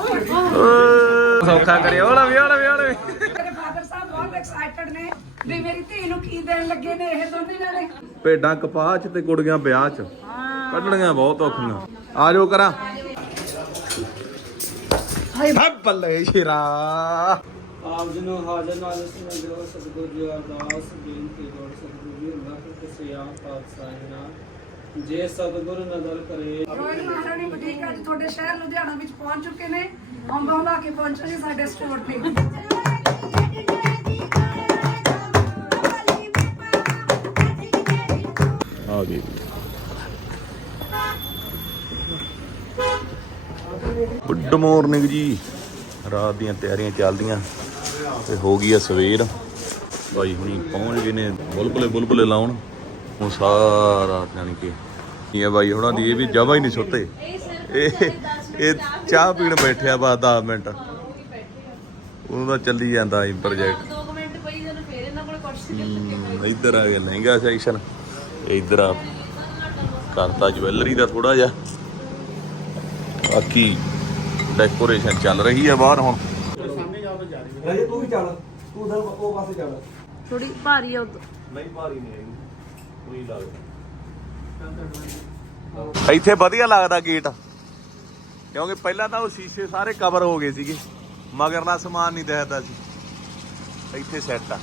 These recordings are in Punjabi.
ਓਏ ਸੌਖਾ ਕਰਿਆ ਓਲਾ ਵੀ ਓਲਾ ਵੀ ਓਲਾ ਵੀ ਮੇਰੇ ਫਾਦਰ ਸਾਹਿਬ ਬਹੁਤ ਐਕਸਾਈਟਡ ਨੇ ਵੀ ਮੇਰੀ ਧੀ ਨੂੰ ਕੀ ਦੇਣ ਲੱਗੇ ਨੇ ਇਹ ਦੋਨੇ ਜਣੇ। ਭੇਡਾਂ ਕਪਾਹ ਚ ਤੇ ਕੁੜੀਆਂ ਵਿਆਹ ਚ। ਕੱਢਣੀਆਂ ਬਹੁਤ ਔਖੀਆਂ। ਆ ਜਾਓ ਕਰਾਂ। ਹਾਏ। ਬੱਲੇ ਸ਼ੇਰਾ। ਆਪ ਜੀ ਨੂੰ ਹਾਜ਼ਰ ਨਾਲ ਸਮਝੋ ਸਤਿਗੁਰ ਜੀ ਅਰਦਾਸ ਬੇਨਤੀ ਲੋੜ ਸਤਿਗੁਰ ਜੀ ਰੱਖ ਕੇ ਸਿਆ ਪਾਤਸ਼ਾਹ ਜੇ ਸਤਿਗੁਰ ਨਦਰ ਕਰੇ। ਰੋਇਲ ਮਹਾਰਾਣੀ ਬੁਟੀਕ ਅੱਜ ਤੁਹਾਡੇ ਸ਼ਹਿਰ ਲੁਧਿਆਣਾ ਵਿੱਚ ਪਹੁੰਚ ਚੁੱਕੇ ਨੇ। ਅੰਬਾਂ ਲਾ ਕੇ ਪਹੁੰਚੇ ਨੇ ਸਾਡੇ ਸਟੋਰ ਤੇ ਆ ਗਈ। ਗੁੱਡ ਮਾਰਨਿੰਗ ਜੀ। ਰਾਤ ਦੀਆਂ ਤਿਆਰੀਆਂ ਚੱਲਦੀਆਂ। ਤੇ ਹੋ ਗਈ ਆ ਸਵੇਰ। ਭਾਈ ਹੁਣੀ ਪਹੁੰਚ ਗਏ ਨੇ। ਬੁਲਬੁਲੇ ਬੁਲਬੁਲੇ ਲਾਉਣ। ਹੁਣ ਸਾਰਾ ਜਾਣੀ ਕਿ ਇਹ ਆ ਬਾਈ ਹੁਣਾਂ ਦੀ ਇਹ ਵੀ ਜਵਾ ਹੀ ਨਹੀਂ ਸੁੱਤੇ ਇਹ ਇਹ ਚਾਹ ਪੀਣ ਬੈਠਿਆ ਬਾ 10 ਮਿੰਟ। ਉਹਨੂੰ ਤਾਂ ਚੱਲੀ ਜਾਂਦਾ ਇਹ ਪ੍ਰੋਜੈਕਟ 2 ਮਿੰਟ ਪਈ ਜਦੋਂ ਫੇਰ ਇਹਨਾਂ ਕੋਲ ਕੁਰਸੀ ਹਮ, ਇੱਧਰ ਆ ਗਿਆ ਲਹਿੰਗਾ ਸੈਕਸ਼ਨ ਇੱਧਰ ਆ। ਕਰਤਾ ਜਵੈਲਰੀ ਦਾ ਥੋੜਾ ਜਿਹਾ। ਬਾਕੀ ਡੈਕੋਰੇਸ਼ਨ ਚੱਲ ਰਹੀ ਹੈ ਬਾਹਰ ਹੁਣ। ਰਾਜੇ ਤੂੰ ਵੀ ਚੱਲ। ਤੂੰ ਉਧਰ ਉਹ ਪਾਸੇ ਚੱਲ। ਥੋੜੀ ਭਾਰੀ ਆ ਉਦੋਂ। ਨਹੀਂ ਭਾਰੀ ਨਹੀਂ ਹੈਗੀ। ਲੱਗਦਾ ਇੱਥੇ ਵਧੀਆ ਲੱਗਦਾ ਗੇਟ। ਕਿਉਂਕਿ ਪਹਿਲਾਂ ਤਾਂ ਉਹ ਸ਼ੀਸ਼ੇ ਸਾਰੇ ਕਵਰ ਹੋ ਗਏ ਸੀਗੇ। ਮਗਰਲਾ ਸਮਾਨ ਨਹੀਂ ਦਿਖਦਾ ਸੀ। ਇੱਥੇ ਸੈੱਟ ਆ।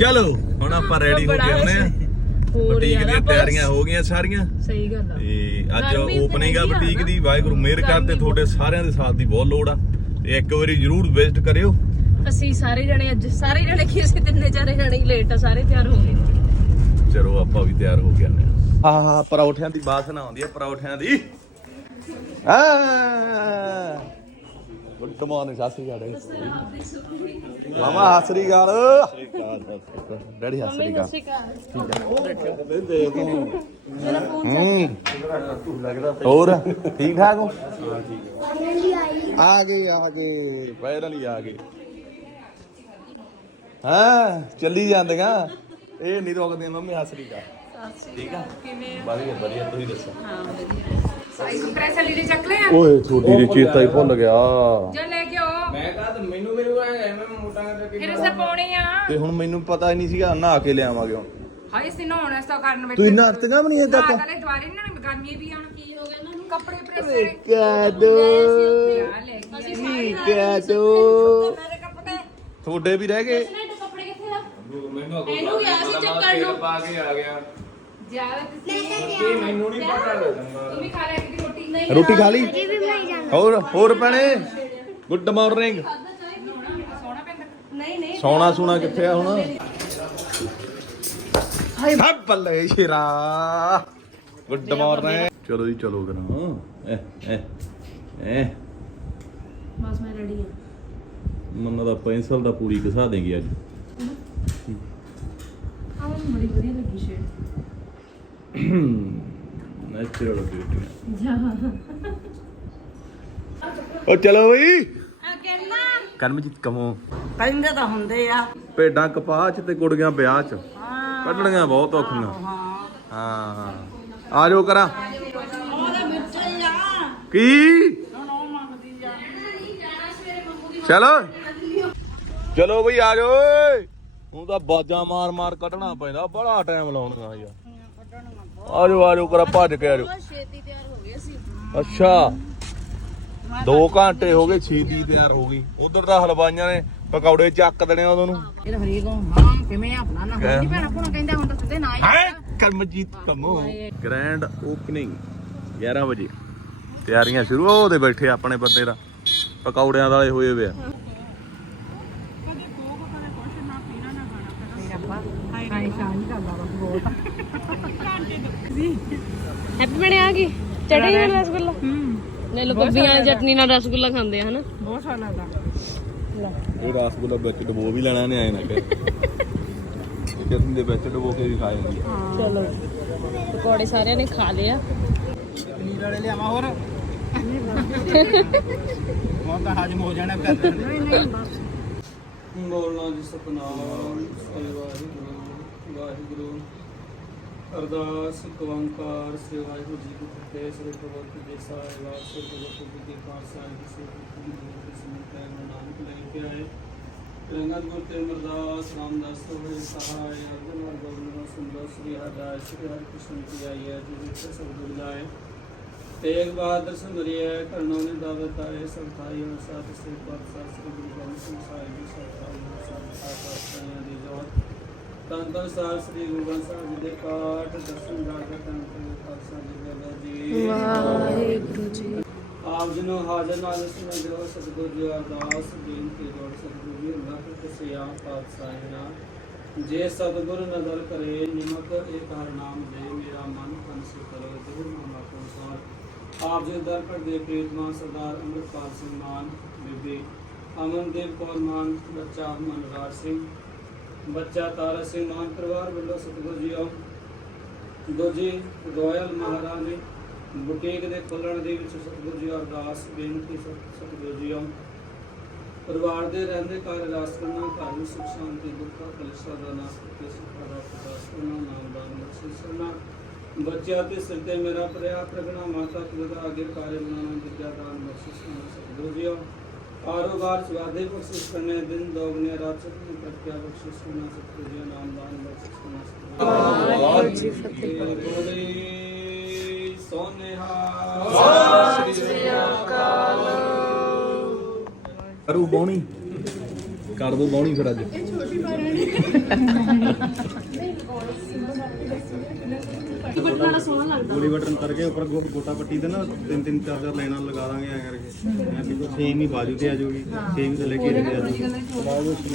ਚਲੋ ਹੁਣ ਆਪਾਂ ਰੈਡੀ ਹੋ ਗਏ ਹੁਣੇ ਹੋਰ ਬੁਟੀਕ ਦੀਆਂ। ਤਿਆਰੀਆਂ ਹੋ ਗਈਆਂ ਸਾਰੀਆਂ। ਸਹੀ ਗੱਲ ਆ। ਤੇ ਅੱਜ ਓਪਨਿੰਗ ਆ ਆ। ਬੁਟੀਕ ਦੀ। ਵਾਹਿਗੁਰੂ ਮਿਹਰ ਕਰ ਤੇ ਤੁਹਾਡੇ ਸਾਰਿਆਂ ਦੇ ਸਾਥ ਦੀ ਬਹੁਤ ਲੋੜ ਆ। ਤੇ ਇੱਕ ਵਾਰੀ ਜਰੂਰ ਵਿਜ਼ਿਟ ਕਰਿਓ। ਅਸੀਂ ਸਾਰੇ ਜਣੇ ਅੱਜ ਸਾਰੇ ਜਣੇ ਕੀ ਅਸੀਂ ਤਿੰਨੇ ਚਾਰੇ ਜਣੇ ਹੀ ਲੇਟ ਆ ਸਾਰੇ ਤਿਆਰ ਹੋ ਗਏ। ਚਲੋ ਆਪਾਂ ਵੀ ਤਿਆਰ ਹੋ ਗਏ ਨੇ ਹਾਂ। ਹਾਂ ਪਰੌਠਿਆਂ ਦੀ ਬਾਸਨਾ ਆਉਂਦੀ ਆ ਪਰੌਠਿਆਂ ਦੀ। ਆ! ਗੁੱਡ ਮਾਰਨਿੰਗ ਸਾਸਰੀ ਗਾਲ ਮਾਮਾ ਹਸਰੀ ਗਾਲ ਡੈਡੀ ਹਸਰੀ ਗਾਲ ਹੂੰ। ਹੋਰ, ਠੀਕ ਠਾਕ ਹੋ? ਆ ਗਏ ਆ ਗਏ ਪਹਿਲਾਂ ਹੀ ਆ ਗਏ। ਹਾਂ, ਚੱਲੀ ਜਾਂਦੀਆਂ। ਇਹ ਨਹੀਂ ਰੁਕਦੀਆਂ ਮੰਮੀ ਹਸਰੀ ਗਾਲ ਠੀਕ ਆ? ਵਧੀਆ ਵਧੀਆ ਤੁਸੀਂ ਦੱਸੋ? ਸਾਈ ਕੰਪਰੈਸਰ ਲੀੜੇ ਚੱਕ ਲੈ ਓਏ ਤੁਹਾਡੀ ਦੀ ਚੇਤਾ ਹੀ ਭੁੱਲ ਗਿਆ। ਜਾ ਲੈ ਕੇ ਆਓ। ਮੈਂ ਕਹਾ ਤੇ ਮੈਨੂੰ ਮੈਨੂੰ ਐ ਮੈਂ ਮੋਟਾ ਕਰਕੇ ਫਿਰ ਇਸੇ ਪਾਉਣੇ ਆ। ਤੇ ਹੁਣ ਮੈਨੂੰ ਪਤਾ ਹੀ ਨਹੀਂ ਸੀਗਾ ਨਹਾ ਕੇ ਲਿਆਵਾਂਗੇ ਹੁਣ। ਹਾਏ ਸੀ ਨਹਾਉਣ ਵਾਸਤਾ ਕਰਨ ਵਿੱਚ ਤੁਸੀਂ ਨਹਾਤੀਆਂ ਵੀ ਨਹੀਂ ਅਜੇ ਤੱਕ? ਨਾ ਕਲੇ ਦੁਆਰੇ ਨਾ ਗਰਮੀ ਵੀ ਆਣ ਕੀ ਹੋ ਗਿਆ ਇਹਨਾਂ ਨੂੰ? ਕੱਪੜੇ ਪ੍ਰੈਸ ਕਦੋਂ ਲੈ ਕੇ ਕੀ ਕਦੋਂ ਤੁਹਾਡੇ ਵੀ ਰਹਿ ਗਏ? ਕੱਪੜੇ ਕਿੱਥੇ ਆ ਮੈਨੂੰ ਇਹਨੂੰ ਗਿਆ ਸੀ ਚੱਕਰ ਨੂੰ। ਪਾ ਕੇ ਆ ਗਿਆ। ਜ਼ਿਆਦਾ ਤੁਸੀਂ। ਇਹ ਮੈਨੂੰ ਨਹੀਂ ਪਤਾ ਲੱਗਦਾ। ਤੂੰ ਵੀ ਖਾ ਲੈ ਕਿ ਰੋਟੀ ਨਹੀਂ ਰੋਟੀ ਖਾ ਲਈ? ਹੋਰ ਹੋਰ ਭੈਣੇ? ਗੁੱਡ ਮਾਰਨਿੰਗ ਨਹੀਂ ਨਹੀਂ ਸੌਣਾ ਸੂਣਾ ਕਿੱਥੇ ਆ ਹੁਣ? ਹਾਏ ਬੱਲੇ ਸ਼ੇਰਾ। ਗੁੱਡ ਮਾਰਨਿੰਗ ਚਲੋ ਜੀ ਚਲੋ ਕਰਾਂ। ਐ ਐ ਐ। ਬਸ ਮੈਂ ਰੈਡੀ ਆ। ਮੰਮਾ ਦਾ ਪੈਨਸਲ ਦਾ ਪੂਰੀ ਘਸਾ ਦੇਗੀ ਅੱਜ। ਆ ਮੈਨੂੰ ਬੜੀ ਵਧੀਆ ਲੱਗੀ ਸ਼ੇਡ ਨੈਚੁਰਲ ਬਿਊਟੀ ਉਹ ਚਲੋ ਬਈ। ਕਰਮਜੀਤ ਕਮੋ। ਕਹਿੰਦੇ ਤਾਂ ਹੁੰਦੇ ਆ। ਭੇਡਾਂ ਕਪਾਹ ਚ ਤੇ ਕੁੜੀਆਂ ਵਿਆਹ ਚ। ਕੱਢਣੀਆਂ ਬਹੁਤ ਔਖੀਆਂ। ਹਾਂ ਆ ਜਾਓ ਕਰਾਂ। ਕੀ? ਚਲੋ ਚਲੋ ਬਈ ਆ। ਜਾਓ ਓਏ। ਹੁਣ ਤਾਂ ਬਾਜਾਂ ਮਾਰ ਮਾਰ ਕੱਢਣਾ ਪੈਂਦਾ ਬੜਾ ਟਾਈਮ ਲਾਉਣਾ ਯਾਰ। ਆ ਜਾਓ ਆ ਜਾਓ ਕਰਾ ਭੱਜ ਕੇ ਆ ਜਾਓ ਛੇਤੀ ਤਿਆਰ ਹੋ ਗਏ ਅਸੀਂ। ਅੱਛਾ। 2 ਘੰਟੇ ਹੋ ਗਏ ਛੀਦੀ ਤਿਆਰ ਹੋ ਗਈ। ਉਧਰ ਤਾਂ ਹਲਵਾਈਆਂ ਨੇ ਪਕੌੜੇ ਚੱਕ ਦੇਣੇ ਉਹਨਾਂ। ਨੂੰ ਇਹ ਹਰੀਕ ਹਾਂ ਕਿਵੇਂ ਆਪਣਾ ਨਾ ਹੁੰਦੀ ਭੈਣਾ ਭੁਣਾ ਕਹਿੰਦਾ ਹੁਣ ਤਾਂ ਸਿੱਧੇ ਨਾ ਹੀ ਹੈ? ਕਰਮਜੀਤ ਕਮੋ। ਗ੍ਰੈਂਡ ਓਪਨਿੰਗ 11 ਵਜੇ। ਤਿਆਰੀਆਂ ਸ਼ੁਰੂ ਉਹਦੇ ਬੈਠੇ ਆਪਣੇ ਬੰਦੇ ਦਾ। ਪਕੌੜਿਆਂ ਵਾਲੇ ਹੋਏ ਵੇ ਆ ਹੈਪੀ ਬਣੇ ਆ ਗਈ ਚਟਨੀ ਨਾਲ ਰਸਗੁੱਲਾ ਹੂੰ ਲੈ ਲੋ ਬੱਬੀਆਂ ਦੀ ਚਟਨੀ ਨਾਲ ਰਸਗੁੱਲਾ ਖਾਂਦੇ ਆ ਹਨਾ? ਬਹੁਤ ਸਵਾਦ ਲੱਗਦਾ ਇਹ ਰਸਗੁੱਲਾ ਵਿੱਚ ਡਬੋ ਵੀ ਲੈਣਾ ਨੇ ਆਏ ਨਾ ਕਿ ਚਟਨੀ ਦੇ ਵਿੱਚ ਡਬੋ ਕੇ ਵੀ ਖਾ ਜਾਂਦੀ ਚਲੋ ਪਕੌੜੇ ਸਾਰਿਆਂ ਨੇ ਖਾ ਲਏ ਆ। ਪਨੀਰ ਵਾਲੇ ਲਿਆਵਾਂ ਹੋਰ? ਹੁਣ ਤਾਂ ਹਜਮ ਹੋ ਜਾਣਾ ਕਰ ਬੋਲਣਾ ਜੀ ਸਤਨਾਮ ਵਾਹਿਗੁਰੂ ਵਾਹਿਗੁਰੂ। ਅਰਦਾਸ ਕਵੰਕਾਰ ਸ੍ਰੀ ਵਾਹਿਗੁਰੂ ਜੀ ਕੀ ਫਤਿਹ, ਸ੍ਰੀ ਗੁਰੂ ਜੀ ਸਾਹਿਬ ਵਾਹਿਗੁਰੂ ਸ੍ਰੀ ਗੁਰੂ ਜੀ ਕੀ ਖਾਲਸਾ ਜੀ, ਸ੍ਰੀ ਗੁਰੂ ਜੀ ਕੀ ਸਮਿਤ ਨਾਨਕ ਲੈ ਕੇ ਆਏ। ਰੰਗਤ ਗੁਰ ਤੇ ਅਮਰਦਾਸ ਰਾਮਦਾਸ ਹੋਏ ਸਹਾਇ ਅਰਜਨ ਵਰ ਗੋਬਿੰਦ ਸੁੰਦਰ, ਸ੍ਰੀ ਹਰਿ ਸ੍ਰੀ ਹਰਿ ਕ੍ਰਿਸ਼ਨ ਕੀ ਆਈ ਹੈ ਜੀ ਜਿਸ ਸਭ ਦੁਲਾਏ ਤੇਗ ਬਹਾਦਰ ਸੁੰਦਰੀਏ ਕਰਨੋਂ ਨੇ ਦਾਵਤ ਆਏ ਸਭ ਥਾਈ ਔਰ ਸਾਥ ਸੇ ਪਰ ਸ੍ਰੀ ਗੁਰੂ ਗੋਬਿੰਦ ਸਿੰਘ ਸਾਹਿਬ ਜੀ, ਸਭ ਥਾਈ ਔਰ ਸਾਥ ਸਾਥ ਦੀ ਜੋਤ ਤਨ ਤਨ ਸਾਹਿਬ ਸ੍ਰੀ ਗੁਰੂ ਗ੍ਰੰਥ ਸਾਹਿਬ ਜੀ ਦੇ ਪਾਠ ਦਰਸ਼ਨ ਰਾਗ ਤਨ ਤਨ ਖਾਲਸਾ ਜੀ ਬਾਬਾ ਜੀ। ਵਾਹਿਗੁਰੂ ਜੀ ਆਪ ਜੀ ਨੂੰ ਹਾਜ਼ਰ ਨਾਲ ਸਮਝੋ ਸਤਿਗੁਰ ਜੀ ਅਰਦਾਸ ਜੀ ਜੇ ਨਦਰ ਕਰੇ ਨਿਮਕ ਇੱਕ ਹਰ ਨਾਮ ਦੇ ਮੇਰਾ ਮਨ ਤਨ ਸੇ ਕਰੋ ਜ਼ਰੂਰ ਨਾਮਾ ਕੋ ਸਾਰ ਆਪ ਜੀ ਦਰ ਪਰ ਦੇ ਪ੍ਰੀਤਮਾ ਸਰਦਾਰ ਅੰਮ੍ਰਿਤਪਾਲ ਸਿੰਘ ਮਾਨ ਬੀਬੀ ਅਮਨਦੀਪ ਕੌਰ ਮਾਨ ਬੱਚਾ ਮਨਰਾਜ ਸਿੰਘ। ਬੱਚਾ ਤਾਰਾ ਸਿੰਘ ਮਾਨ ਪਰਿਵਾਰ ਵੱਲੋਂ ਸਤਿਗੁਰੂ ਜੀ ਆਓ। ਦੋਜੀ ਰੋਇਲ ਮਹਾਰਾਣੀ ਬੁਟੀਕ ਦੇ ਖੋਲਣ ਦੇ ਵਿੱਚ ਸਤਿਗੁਰੂ ਜੀ ਅਰਦਾਸ, ਬੇਨਤੀ ਸਤਿਗੁਰੂ ਜੀ ਆਓ। ਪਰਿਵਾਰ ਦੇ ਰਹਿੰਦੇ ਘਰ ਰਾਸ ਕਰਨਾ, ਘਰ ਨੂੰ ਸੁਖ, ਸ਼ਾਂਤੀ, ਦੁੱਖਾ, ਕਲੇਸ਼ਾਂ ਦਾ ਨਾਸ਼ ਕਰਕੇ ਸੁਖਾ ਦਾ ਪ੍ਰਕਾਸ਼ ਕਰਨਾ, ਨਾਮ ਦਾ ਬਖਸ਼ਿਸ਼ ਕਰਨਾ। ਬੱਚਿਆਂ ਤੇ ਸਿਰ ਤੇ ਮੇਰਾ ਪ੍ਰਿਆ ਪ੍ਰਗਣਾ ਮਾਤਾ ਪਿਤਾ ਅੱਗੇ ਕਾਰੇ ਬਣਾਉਣਾ, ਵਿਦਿਆ ਦਾਨ ਬਖਸ਼ਿਸ਼ ਕਰਨਾ, ਸਤਿਗੁਰੂ ਜੀ ਆਓ। ਕਾਰੋਬਾਰ ਵਾਧੇ ਬਖਸ਼ਿਸ਼ ਕਰਨੇ ਦਿਨ ਦੋਗਨੇ ਰਾਤ ਚੜ੍ਹਨੀ ਪ੍ਰਤਿਆ ਬਖਸ਼ਿਸ਼ ਕਰਨਾ ਸਤਿਗੁਰੂ ਜੀ ਨਾਮ ਦਾਨ ਬਖਸ਼ਿਸ਼ ਕਰਨਾ ਸਤਿਗੁਰੂ ਵਾਹਿਗੁਰੂ ਜੀ ਫਤਿਹ। ਬੋਲੇ ਸੋਨੇਹਾ। ਕਰੂ ਬੌਣੀ? ਕਰ ਦੋ ਬੌਣੀ ਫਿਰ ਅੱਜ। ਗੋਲੀ ਬਟਨ ਕਰਕੇ ਉੱਪਰ ਗੋ- ਗੋਟਾ ਪੱਟੀ ਤੇ ਨਾ ਤਿੰਨ ਤਿੰਨ ਚਾਰ ਚਾਰ ਲਾਈਨਾਂ ਲਗਾ ਦਾਂਗੇ ਐ ਕਰਕੇ। ਐ ਵੀ ਸੇਮ ਹੀ ਬਾਜੂ ਤੇ ਆ ਜਾਊਗੀ ਸੇਮ ਹੀ ਥੱਲੇ ਘੇਰੇ ਤੇ ਆ ਜਾਊਗੀ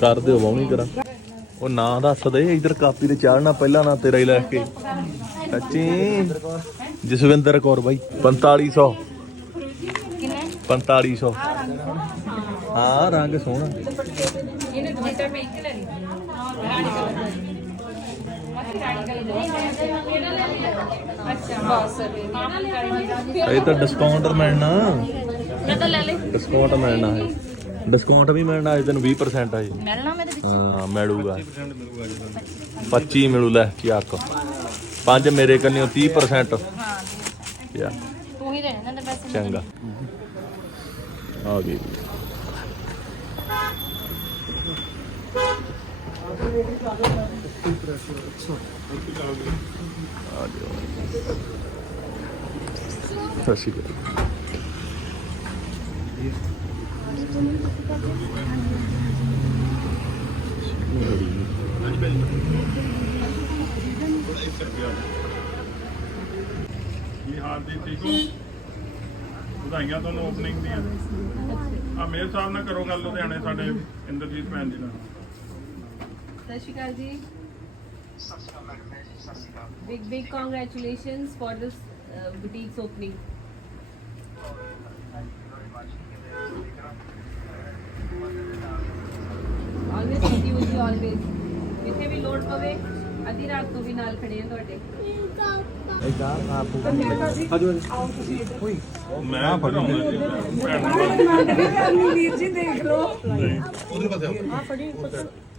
ਕਰ ਦਿਓ ਬੌਣੀ ਕਰਾਂ। ਉਹ ਨਾਂ ਦੱਸ ਦੇ ਇਧਰ ਕਾਪੀ ਤੇ ਚਾੜਨਾ ਪਹਿਲਾਂ ਨਾ ਤੇਰਾ ਹੀ ਲੈ ਕੇ। ਸੱਚੀ? ਜਸਵਿੰਦਰ ਕੌਰ ਬਾਈ 4500 4500 ਹਾਂ ਰੰਗ ਸੋਹਣਾ। ਇਹ ਤਾਂ ਡਿਸਕਾਊਂਟ ਮਿਲਣਾ ਮੈਂ ਤਾਂ ਲੈ ਲੈ ਡਿਸਕਾਊਂਟ ਮਿਲਣਾ ਹੈ ਡਿਸਕਾਊਂਟ ਵੀ ਮਿਲਣਾ ਹੈ ਤੈਨੂੰ 20% ਹੈ ਜੀ ਮਿਲਣਾ ਮੇਰੇ ਵਿੱਚ? ਹਾਂ ਮਿਲੂਗਾ। 25 ਮਿਲੂ ਲੈ ਚੱਕ ਪੰਜ ਮੇਰੇ ਕੰਨਿਓ 30% ਹਾਂ। ਯਾ। ਤੂੰ ਹੀ ਰਹਿਣਾ ਨਾ ਪੈਸੇ। ਚੰਗਾ। ਆ ਗਈ ਆ ਜਾਓ ਸਤਿ ਸ਼੍ਰੀ ਅਕਾਲ। ਕੀ ਹਾਲ ਜੀ ਵਧਾਈਆਂ ਤੁਹਾਨੂੰ ਓਪਨਿੰਗ ਦੀਆਂ ਆ ਮੇਰ ਸਾਹਿਬ ਨਾਲ ਕਰੋ ਗੱਲ ਲੁਧਿਆਣੇ ਸਾਡੇ ਇੰਦਰਜੀਤ ਭੈਣ ਜੀ ਨਾਲ ਸਤਿ ਸ਼੍ਰੀ ਅਕਾਲ ਜੀ big big congratulations for this boutique's opening always with you ਜੀ ਆਲਵੇਸ ਜਿੱਥੇ ਵੀ ਲੋੜ ਪਵੇ ਅੱਧੀ ਰਾਤ ਤੋਂ ਵੀ ਨਾਲ ਖੜੇ ਆ ਤੁਹਾਡੇ ਮੈਂ ਪੜਾਉਂਗਾ ਜੀ ਭੈਣ ਨੂੰ ਡਿਮਾਂਡ ਵੀ ਕਰਨੀ ਵੀਰ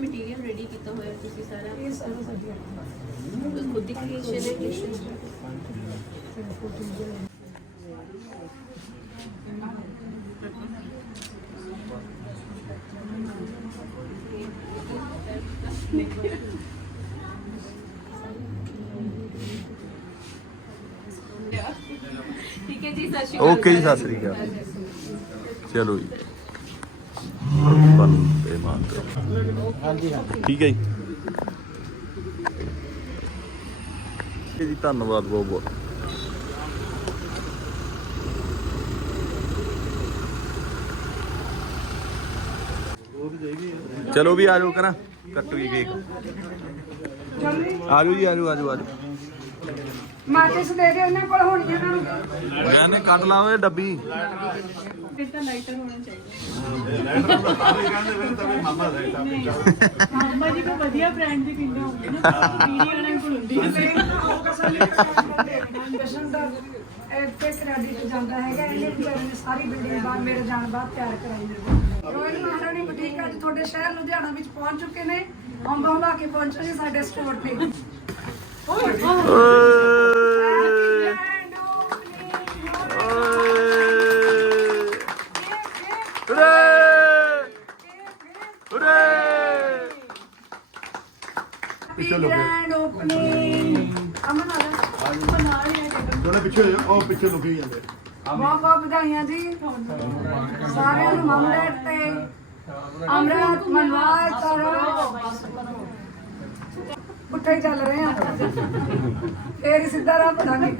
ਮਟੀਰੀਅਲ ਰੈਡੀ ਕੀਤਾ ਹੋਇਆ ਤੁਸੀਂ ਸਾਰਾ। ਇਹ ਸਾਰਾ ਵਧੀਆ ਖੁਦ ਦੀ ਕ੍ਰੀਏਸ਼ਨ ਹੈ ਕ੍ਰੀਏਸ਼ਨ ਓਕੇ ਜੀ ਸਤਿ ਸ਼੍ਰੀ ਅਕਾਲ ਚਲੋ ਜੀ ਬੰਦੇ ਮਾਤਰ ਹਾਂਜੀ ਹਾਂਜੀ ਠੀਕ ਹੈ ਜੀ। ਜੀ ਧੰਨਵਾਦ ਬਹੁਤ ਬਹੁਤ। ਚਲੋ ਵੀ ਆ ਜਾਓ ਕਰਾਂ। ਕੱਟ ਵੀ ਕੇਕ। ਆ ਜਾਓ ਜੀ ਆ ਆਜੋ ਆਜੋ ਮਾਚਿਸ ਦੇ ਦਿਓ ਇਹਨਾਂ ਕੋਲ ਹੋਣੀ ਇਹਨਾਂ ਨੂੰ। ਮੈਂ ਨੇ ਕੱਢ ਲਾ ਓਏ ਡੱਬੀ। ਮਾਮਾ ਜੀ ਕੋ ਵਧੀਆ ਬ੍ਰਾਂਡ ਦੀ ਕਿੰਨੇ ਹੁੰਦੇ ਨਾ ਵੀਡੀਓ ਵਾਲਿਆਂ ਕੋਲ ਹੁੰਦੀ ਜਸ਼ਨ ਦਾ ਇੱਥੇ ਕ੍ਰੈਡਿਟ ਜਾਂਦਾ ਹੈਗਾ ਇਹਨੇ ਵਿਚਾਰੇ ਨੇ ਸਾਰੀ ਬਿਲਡਿੰਗ ਬਾਅਦ ਮੇਰੇ ਜਾਣ ਬਾਅਦ ਤਿਆਰ ਕਰਾਈ ਮੇਰੇ ਰੋਇਲ ਮਹਾਰਾਣੀ ਬੁਟੀਕ ਅੱਜ ਤੁਹਾਡੇ ਸ਼ਹਿਰ ਲੁਧਿਆਣਾ ਵਿੱਚ ਪਹੁੰਚ ਚੁੱਕੇ ਨੇ। ਅੰਬਾ ਹੰਬਾ ਕੇ ਪਹੁੰਚੇ ਸਾਡੇ ਸਟੋਰ ਤੇ। ਓਏ। ਉਰੇ ਉਰੇ ਗ੍ਰੈਂਡ ਓਪਨਿੰਗ ਅਮਨ ਆ ਜਾ ਬਣਾ ਲਿਆ ਥੋੜੇ ਪਿੱਛੇ ਹੋ ਜਾਓ ਉਹ ਪਿੱਛੇ ਲੁਕੀ ਜਾਂਦੇ ਬਹੁਤ ਬਹੁਤ ਵਧਾਈਆਂ ਜੀ ਸਾਰਿਆਂ ਨੂੰ ਮਮਲੇਟ ਤੇ ਅਮਰਤ ਮਨਵਾਰ ਕਰੋ ਉੱਠੇ ਹੀ ਚੱਲ ਰਹੇ ਆ। ਫੇਰ ਹੀ ਸਿੱਧਾ ਰਾਹ ਪੜਾਂਗੇ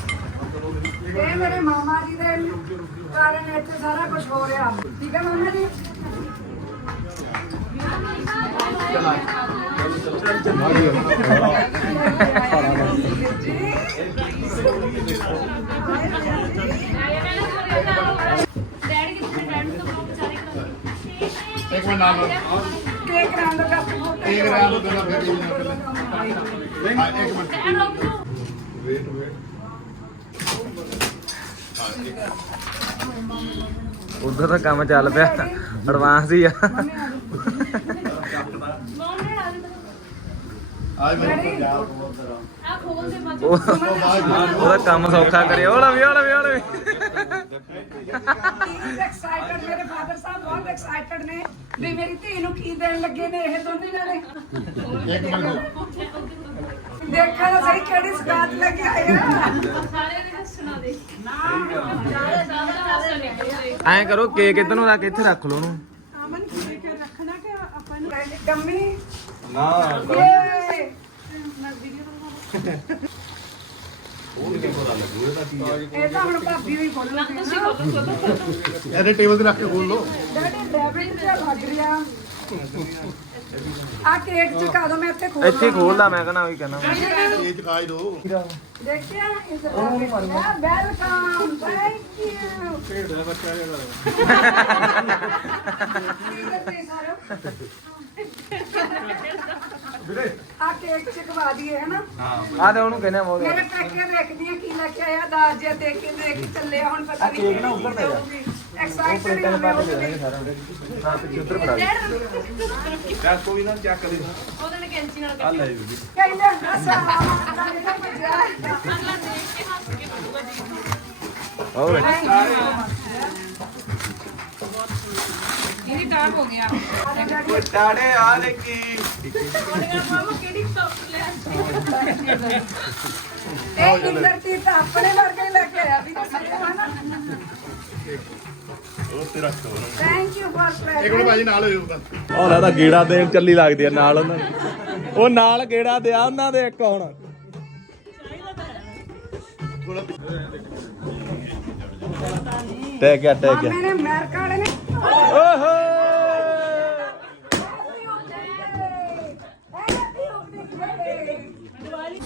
ਇਹ ਮੇਰੇ ਮਾਮਾ ਜੀ ਦੇ ਕਾਰਨ ਇੱਥੇ ਸਾਰਾ ਕੁਝ ਹੋ ਰਿਹਾ। ਠੀਕ ਹੈ ਮਾਮਾ ਜੀ? ਇੱਕ ਮਿੰਟ ਨਾਮ ਕੇਕ ਰਾਂ ਦਾ ਕੱਪ ਇੱਕ ਰਾਤ ਨੂੰ ਪਹਿਲਾਂ ਫਿਰ ਹਾਂ ਇੱਕ ਮਿੰਟ ਵੇਟ ਵੇਟ ਉਧਰ ਤਾਂ ਕੰਮ ਚੱਲ ਪਿਆ ਐਡਵਾਂਸ ਹੀ ਆ ਮੌਨ ਨੇ ਆ ਦੇ ਆਜ ਮੈਂ ਆ ਖੋਲ ਦੇ ਮੱਝ ਉਹ- ਉਹਦਾ ਕੰਮ ਸੌਖਾ ਕਰਿਆ ਉਹ ਲਵੀ ਉਹ ਲਵੀ ਉਹ ਲਵੀ ਐਕਸਾਈਟਡ ਮੇਰੇ ਫਾਦਰ ਸਾਹਿਬ ਬਹੁਤ ਐਕਸਾਈਟਡ ਨੇ ਵੀ ਮੇਰੀ ਧੀ ਨੂੰ ਕੀ ਦੇਣ ਲੱਗੇ ਨੇ ਇਹ ਦੋਨੇ ਜਾਣੇ। ਇੱਕ ਮਿੰਟ ਦੇਖਾਂ ਤਾਂ ਸਹੀ ਕਿਹੜੀ ਸਗਾਤ ਲੈ ਕੇ ਆਏ ਆ। ਸਾਰੇ ਦੇ ਹੱਸਣਾ ਦੇ ਨਾ ਸਾਰੇ ਸਾਰੇ ਹੱਸਣੇ ਐਂ ਕਰੋ ਕੇਕ ਇਧਰ ਨੂੰ ਰੱਖ ਇੱਥੇ ਰੱਖ ਲਓ ਉਹਨੂੰ। ਅਮਨ ਕੇਕ ਰੱਖਣਾ ਕਿ ਆਪਾਂ ਨੂੰ? ਡੰਮੀ ਨਾ ਏ ਇਹ ਤਾਂ ਹੁਣ ਭਾਬੀ ਵੀ ਖੋਲਣਗੇ ਤੁਸੀਂ ਬੋਲੋ ਬੋਲੋ ਇਹਦੇ ਟੇਬਲ ਤੇ ਰੱਖ ਕੇ ਖੋਲ ਲਓ। ਡੈਡੀ ਡਰਾਈਵਿੰਗ ਤੇ ਲੱਗ ਰਿਹਾ। ਆ ਕੇਕ ਚੁਕਾ ਦੋ ਮੈਂ ਇੱਥੇ ਖੋਲ ਇੱਥੇ ਖੋਲਦਾ ਮੈਂ ਕਹਿੰਦਾ ਉਹੀ ਕਹਿੰਦਾ ਇਹ ਚਕਾਈ ਦੋ। ਦੇਖਿਆ ਇਸ ਵੈਲਕਮ ਥੈਂਕ ਯੂ ਖੇਡਦਾ ਬੱਚਾ ਜਿਹੜਾ। ਆ ਕੇਕ ਚਕਵਾ ਦਈਏ ਹਨਾ? ਆ ਤੇ ਉਹਨੂੰ ਕਹਿੰਦੇ ਆ ਮੋਗੇ ਮੇਰੇ ਪੈਕੇ ਦੇਖਦੀ ਆ ਕੀ ਲੈ ਕੇ ਆਇਆ ਦਾਜ ਜਿਹਾ ਦੇਖ ਕੇ ਦੇਖ ਚੱਲਿਆ ਹੁਣ ਪਤਾ ਨਹੀਂ ਕੇਕ ਨਾ ਉੱਪਰ ਤੇ ਐਕਸਾਈਟਡ ਹਾਂ ਲਈ ਹਾਂ ਪਿੱਛੇ ਉਧਰ ਫੜਾ ਚੱਲ ਕੋਈ ਨਾ ਚੱਕ ਦੇ। ਉਹਦੇ ਨੇ ਕੈਂਚੀ ਨਾਲ ਆ ਲੈ ਜੀ। ਕਹਿੰਦੇ ਹੱਸਾ ਤਾਂ ਮਜ਼ਾ ਆਇਆ ਅਗਲਾ ਦੇਖ ਕੇ ਹੱਸ ਕੇ ਬੋਲੂਗਾ ਜੀ। ਹੋਰ। ਇਹਦੀ ਟਾਈਮ ਹੋ ਗਿਆ? ਟਾੜੇ ਆ ਲੈ ਕੀ ਉਹਨੇ ਮਾਮਾ ਕਿਹੜੀ ਟੌਪ ਲੈ ਇਹ ਇੰਦਰਤੀ ਤਾਂ ਆਪਣੇ ਵਰਗੇ ਲੈ ਕੇ ਆਇਆ ਵੀ ਤੁਸੀਂ ਹਨਾ ਉਹ ਤੇ ਰੱਖ ਦੋ ਥੈਂਕ ਯੂ ਫॉर ਇੱਕ ਮਿੰਟ ਭਾਜੀ ਨਾਲ ਹੋ ਜਾਓ ਬਸ ਉਹ ਲੱਗਦਾ ਗੇੜਾ ਦੇਣ ਚੱਲੀ ਲੱਗਦੀ ਆ ਨਾਲ ਉਹਨਾਂ ਦੀ। ਉਹ ਨਾਲ ਗੇੜਾ ਦਿਆ ਉਹਨਾਂ ਦੇ ਇੱਕ ਹੁਣ। ਟੈ ਗਿਆ ਟੈ ਗਿਆ। ਮੇਰੇ ਅਮਰੀਕਾ ਵਾਲੇ ਨੇ। ਓਹੋ!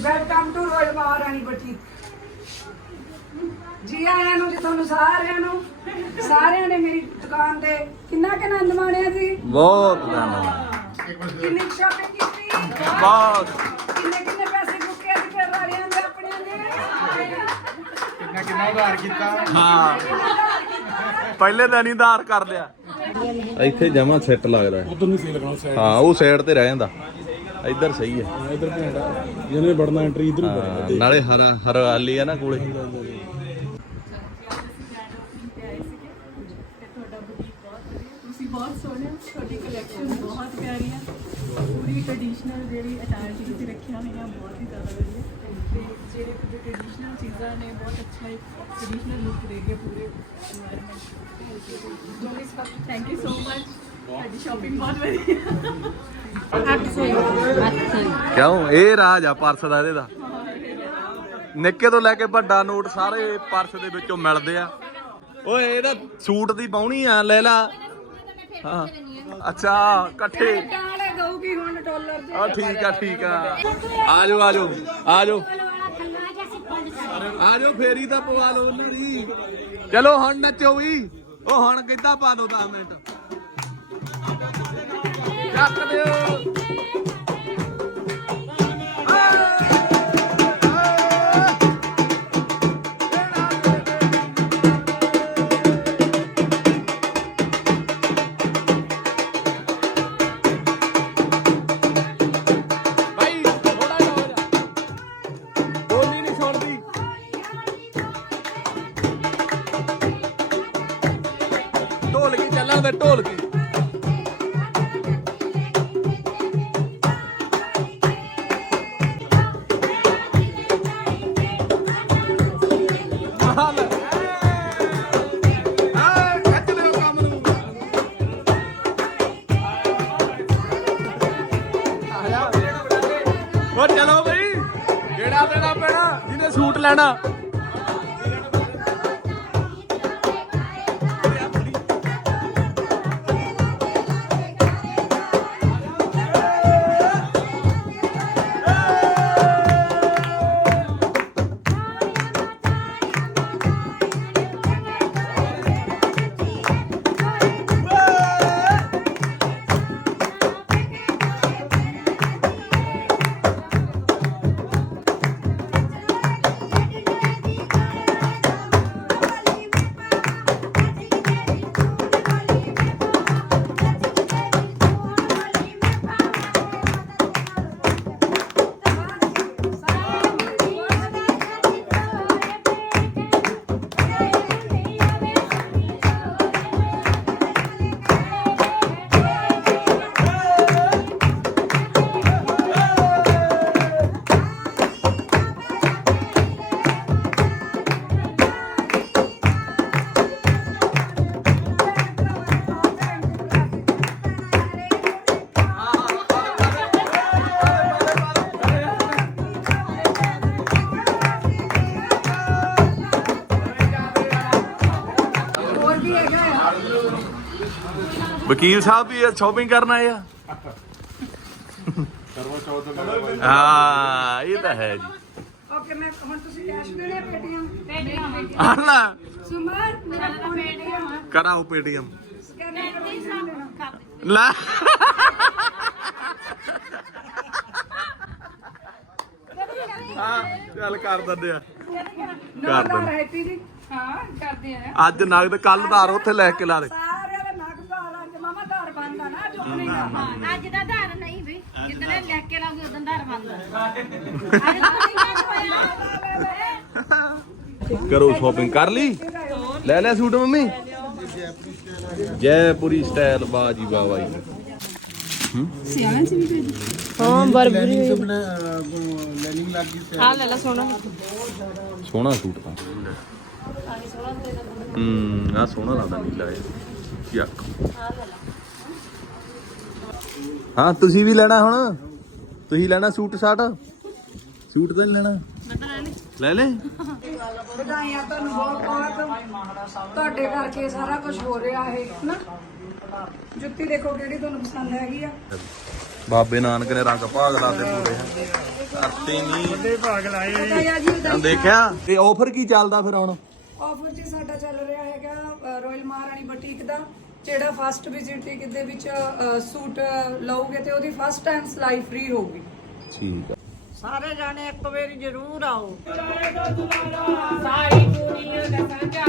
Welcome to royal Maharani boutique ਜੀ ਆਇਆਂ ਨੂੰ ਜੀ ਤੁਹਾਨੂੰ ਸਾਰਿਆਂ ਨੂੰ। ਸਾਰਿਆਂ ਨੇ ਮੇਰੀ ਦੁਕਾਨ ਤੇ ਕਿੰਨਾ ਕਿ ਆਨੰਦ ਮਾਣਿਆ ਜੀ? ਬਹੁਤ ਧੰਨਵਾਦ ਕਿੰਨੀ ਸ਼ਾਪਿੰਗ ਕੀਤੀ। ਬਹੁਤ ਕਿੰਨੇ ਕਿੰਨੇ ਪੈਸੇ ਚੁੱਕੇ ਅੱਜ ਫਿਰ ਵਾਲਿਆਂ ਦੇ ਆਪਣਿਆਂ ਦੇ ਕਿੰਨਾ ਉਧਾਰ ਕੀਤਾ? ਹਾਂ। ਪਹਿਲੇ ਦਿਨ ਹੀ ਧਾਰ ਕਰ ਲਿਆ। ਇੱਥੇ ਜਮਾ ਸੈੱਟ ਲੱਗਦਾ। ਉਧਰ ਨਹੀਂ ਸੀ ਲੱਗਣਾ ਸਾਈਡ ਹਾਂ ਉਹ ਸਾਈਡ ਤੇ ਰਹਿ ਜਾਂਦਾ। ਇੱਧਰ ਸਹੀ ਹੈ। ਇਧਰ ਘੰਟਾ ਜਿਹਨੇ ਵੜਨਾ ਐਂਟਰੀ ਇਧਰ ਹਾਂ, ਨਾਲੇ ਹਰਾ ਹਰਿਆਲੀ ਆ ਨਾ ਕੋਲੇ। ਤੁਸੀਂ ਬਹੁਤ ਸੋਹਣੇ ਤੁਹਾਡੀ ਕਲੈਕਸ਼ਨ ਬਹੁਤ ਪਿਆਰੀ ਹੈ ਪੂਰੀ ਟ੍ਰੈਡੀਸ਼ਨਲ ਜਿਹੜੀ ਅਟਾਇਰ ਤੁਸੀਂ ਰੱਖੀਆਂ ਹੋਈਆਂ ਬਹੁਤ ਹੀ ਜ਼ਿਆਦਾ ਵਧੀਆ। ਕਿਉਂ? ਇਹ ਰਾਜ ਆ ਪਰਸ ਦਾ ਇਹਦੇ ਨਿੱਕੇ ਤੋਂ ਲੈ ਕੇ ਵੱਡਾ ਨੋਟ ਸਾਰੇ ਪਰਸ ਦੇ ਵਿੱਚੋਂ ਮਿਲਦੇ ਆ। ਓਏ ਇਹਦਾ ਸੂਟ ਦੀ ਪਾਉਣੀ ਆ ਲੈ ਲਾ। ਅੱਛਾ ਇਕੱਠੇ। ਆ ਠੀਕ ਆ ਠੀਕ ਆ। ਆ ਜਾਓ ਆ ਜਾਓ ਆ ਜਾਓ। ਆ ਜਾਓ ਫੇਰੀ ਤਾਂ ਪਵਾ ਲਓ ਉਹਨਾਂ ਚਲੋ ਹੁਣ ਨੱਚੋ ਵੀ। ਉਹ ਹੁਣ ਕਿੱਦਾਂ ਪਾ ਦੋ 10 ਮਿੰਟ? ਚੱਕ ਦਿਓ। ਚੱਲਾਂ ਤੇ ਵਕੀਲ ਸਾਹਿਬ ਵੀ ਸ਼ਾਪਿੰਗ ਕਰਨ ਆਏ ਆ। ਕਰਵਾ ਚੌਥ ਦੇ ਹਾਂ ਇਹ ਤਾਂ ਹੈ ਜੀ। ਓਕੇ ਮੈਂ ਹੁਣ ਤੁਸੀਂ ਕੈਸ਼ ਦੇਣੇ ਪੇਟੀਐਮ? ਪੇਟੀਐਮ ਆਲਾ ਸੁਮਨ ਮੇਰਾ ਫੋਨ ਪੇਟੀਐਮ ਕਰਾਓ ਪੇਟੀਐਮ। ਸਕੈਨਰ ਕਰੋ ਦੇਣਾ ਲੈ। ਹਾਂ ਚੱਲ ਕਰ ਦਿੰਦੇ ਆ। ਕਰ। ਦਿੰਦੇ। ਹੈਪੀ ਜੀ? ਹਾਂ ਕਰਦੇ ਆ। ਅੱਜ ਨਗਦ ਕੱਲ ਧਾਰ ਉੱਥੇ ਲੈ ਕੇ ਲਾ ਦੇ। ਮਾਮਾ ਧਾਰ ਬੰਦਾ ਨਾ ਚੁੱਕਣੀ ਦਾ ਅੱਜ ਦਾ ਧਾਰ ਨਹੀਂ ਵੀ ਜਿੱਦਣ ਇਹ ਲੈ ਕੇ ਲਾਉਂਗੇ ਉਦੋਂ ਧਾਰ ਬੰਦਾ ਅੱਜ ਤਾਂ ਹੋਇਆ। ਕਰੋ ਸ਼ਾਪਿੰਗ ਕਰ ਲਈ? ਲੈ ਲੈ ਸੂਟ ਮੰਮੀ। ਜੈਪੁਰੀ ਸਟਾਈਲ ਬਾਜੀ ਬਾਬਾ ਜੀ। ਹਾਂ? ਬਰਬਰੀ ਹਾਂ ਲੈ ਲਾ ਸੋਨਾ ਸੋਹਣਾ ਸੂਟ ਤਾਂ। ਹੂੰ ਆ ਸੋਹਣਾ ਲੱਗਦਾ ਨੀਲਾ ਇਹ ਯਾਕ। ਹਾਂ ਤੁਸੀਂ ਵੀ ਲੈਣਾ ਹੁਣ? ਤੁਸੀਂ ਲੈਣਾ ਸੂਟ ਸਾਟ? ਸੂਟ ਤਾਂ ਨੀ ਲੈਣਾ। ਲੈ ਲੈ। ਵਧਾਈਆਂ ਤੁਹਾਨੂੰ ਬਹੁਤ ਬਹੁਤ। ਤੁਹਾਡੇ ਕਰਕੇ ਸਾਰਾ ਕੁਝ ਹੋ ਰਿਹਾ ਹੈ ਨਾ? ਜੁੱਤੀ ਦੇਖੋ ਕਿਹੜੀ ਤੁਹਾਨੂੰ ਪਸੰਦ ਹੈਗੀ ਆ। ਬਾਬੇ ਨਾਨਕ ਨੇ ਰੰਗ ਭਾਗ ਲਾਤੇ ਪੂਰੇ। ਕਰਤੇ ਨਹੀਂ ਜੀ। ਤਾਂ ਦੇਖਿਆ? ਇਹ ਆਫਰ ਕੀ ਚੱਲਦਾ ਫਿਰ ਹੁਣ? ਆਫਰ ਜੀ ਸਾਡਾ ਚੱਲ ਰਿਹਾ ਹੈਗਾ ਰਾਇਲ ਮਹਾਰਾਣੀ ਬੁਟੀਕ ਦਾ। ਜਿਹੜਾ ਫਸਟ ਵਿਜ਼ਿਟ ਦੇ ਵਿੱਚ ਅ, ਸੂਟ ਲਓਗੇ ਤੇ ਉਹਦੀ ਫਸਟ ਟਾਈਮ ਸਲਾਈ ਫ੍ਰੀ ਹੋਊਗੀ। ਠੀਕ ਆ। ਸਾਰੇ ਜਾਣੇ ਇੱਕ ਵਾਰੀ ਜ਼ਰੂਰ ਆਓ। ਸਾਰੀ ਦੁਨੀਆ ਦਾ ਸਾਂਝਾ